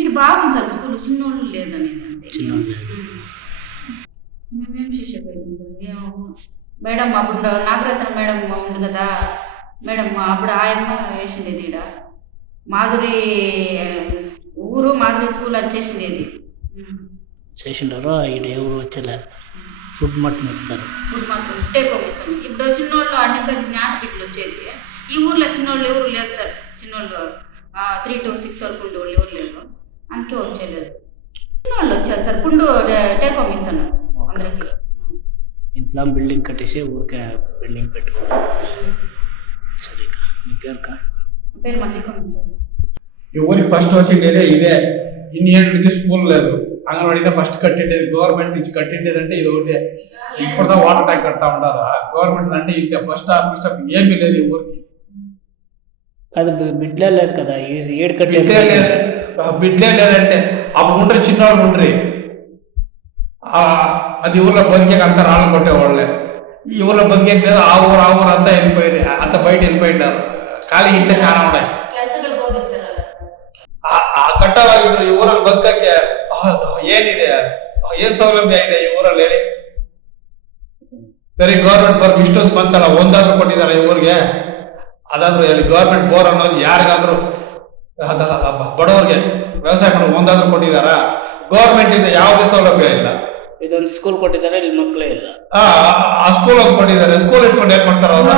ఈడ బాగుంది sir school, చిన్నోళ్ళు లేదనేది అంతే. మేమేం చేసేపోయింది మేడం, అప్పుడు నాగరత్న మేడం ఉంది కదా మేడం, అప్పుడు ఆయమ్మ వేసిండేది ఈడ మాధురి ఊరు మాధురి స్కూల్ అని చేసిండేది. చేసిండారు. ఈడ ఎవరు వచ్చేలే, ఫుడ్ మాత్రం ఇస్తారు, ఫుడ్ మాత్రం టేక్ హోమ్ ఇస్తాం. ఇప్పుడు చిన్నోళ్ళు అన్ని జ్ఞాత బిడ్డలు వచ్చేది. ఈ ఊర్లో చిన్నోళ్ళు ఎవరు లేదు సార్, చిన్నోళ్ళు 3 to 6 వరకు ఉండేవాళ్ళు ఎవరు లేరు, అందుకే వచ్చేలేదు. చిన్నోళ్ళు వచ్చారు సార్, పుండు టేక్ హోమ్ ఇస్తాను అందరికి. ఇంట్లో బిల్డింగ్ కట్టేసి ఊరికే బిల్డింగ్ పెట్టుకోవాలి. సరే, మీ పేరు మల్లికమ్మ సార్. ఈ ఊరికి ఫస్ట్ వచ్చిండేదే ఇదే. ఇన్ని ఏళ్ళ నుంచి స్కూల్ లేదు, అంగన్వాడీగా ఫస్ట్ కట్టిండేది గవర్నమెంట్ నుంచి కట్టిండేది అంటే ఇది ఒకటే. ఇప్పుడుదా వాటర్ ట్యాంక్ కడతా ఉంటారు గవర్నమెంట్ అంటే ఇంకా బస్ స్టాప్ ఏమీ లేదు ఈ ఊరికి. అది బిడ్లే లేదు కదా, ఏడు కట్టే బిడ్లే లేదంటే అప్పుడు ఉండ్రి చిన్నవాళ్ళు ఉండ్రి, అది ఊర్లో బతికే అంతా రాళ్ళు కొట్టేవాళ్ళే. ఈ ఊర్లో బతికే లేదు, ఆ ఊరు అంతా వెళ్ళిపోయింది, అంత బయట వెళ్ళిపోయినారు. ఖాళీ ఇంట్లో చాలా ఉన్నాయి. ಕಟ್ಟವಾಗಿದ್ರು ಈ ಊರಲ್ಲಿ ಬದುಕಕ್ಕೆ ಏನಿದೆ, ಏನ್ ಸೌಲಭ್ಯ ಇದೆ ಈ ಊರಲ್ಲಿ ಹೇಳಿ? ಸರಿ, ಗೌರ್ಮೆಂಟ್ ಬೋರ್ ಇಷ್ಟೊಂದು ಬಂತಲ್ಲ, ಒಂದಾದ್ರೂ ಕೊಟ್ಟಿದ್ದಾರೆ ಈ ಊರಿಗೆ? ಅದಾದ್ರೂ ಹೇಳಿ, ಗೌರ್ಮೆಂಟ್ ಬೋರ್ ಅನ್ನೋದು ಯಾರಿಗಾದ್ರೂ ಬಡವರಿಗೆ ವ್ಯವಸಾಯ ಮಾಡೋದು ಒಂದಾದ್ರೂ ಕೊಟ್ಟಿದಾರ? ಗೌರ್ಮೆಂಟ್ ಇಂದ ಯಾವುದೇ ಸೌಲಭ್ಯ ಇಲ್ಲ. ಇದೊಂದು ಸ್ಕೂಲ್ ಕೊಟ್ಟಿದ್ದಾರೆ, ಇಲ್ಲಿ ಮಕ್ಕಳೇ ಇಲ್ಲ. ಆ ಸ್ಕೂಲ್ ಒಂದು ಕೊಟ್ಟಿದ್ದಾರೆ, ಸ್ಕೂಲ್ ಇಟ್ಕೊಂಡು ಏನ್ ಮಾಡ್ತಾರ ಅವ್ರ?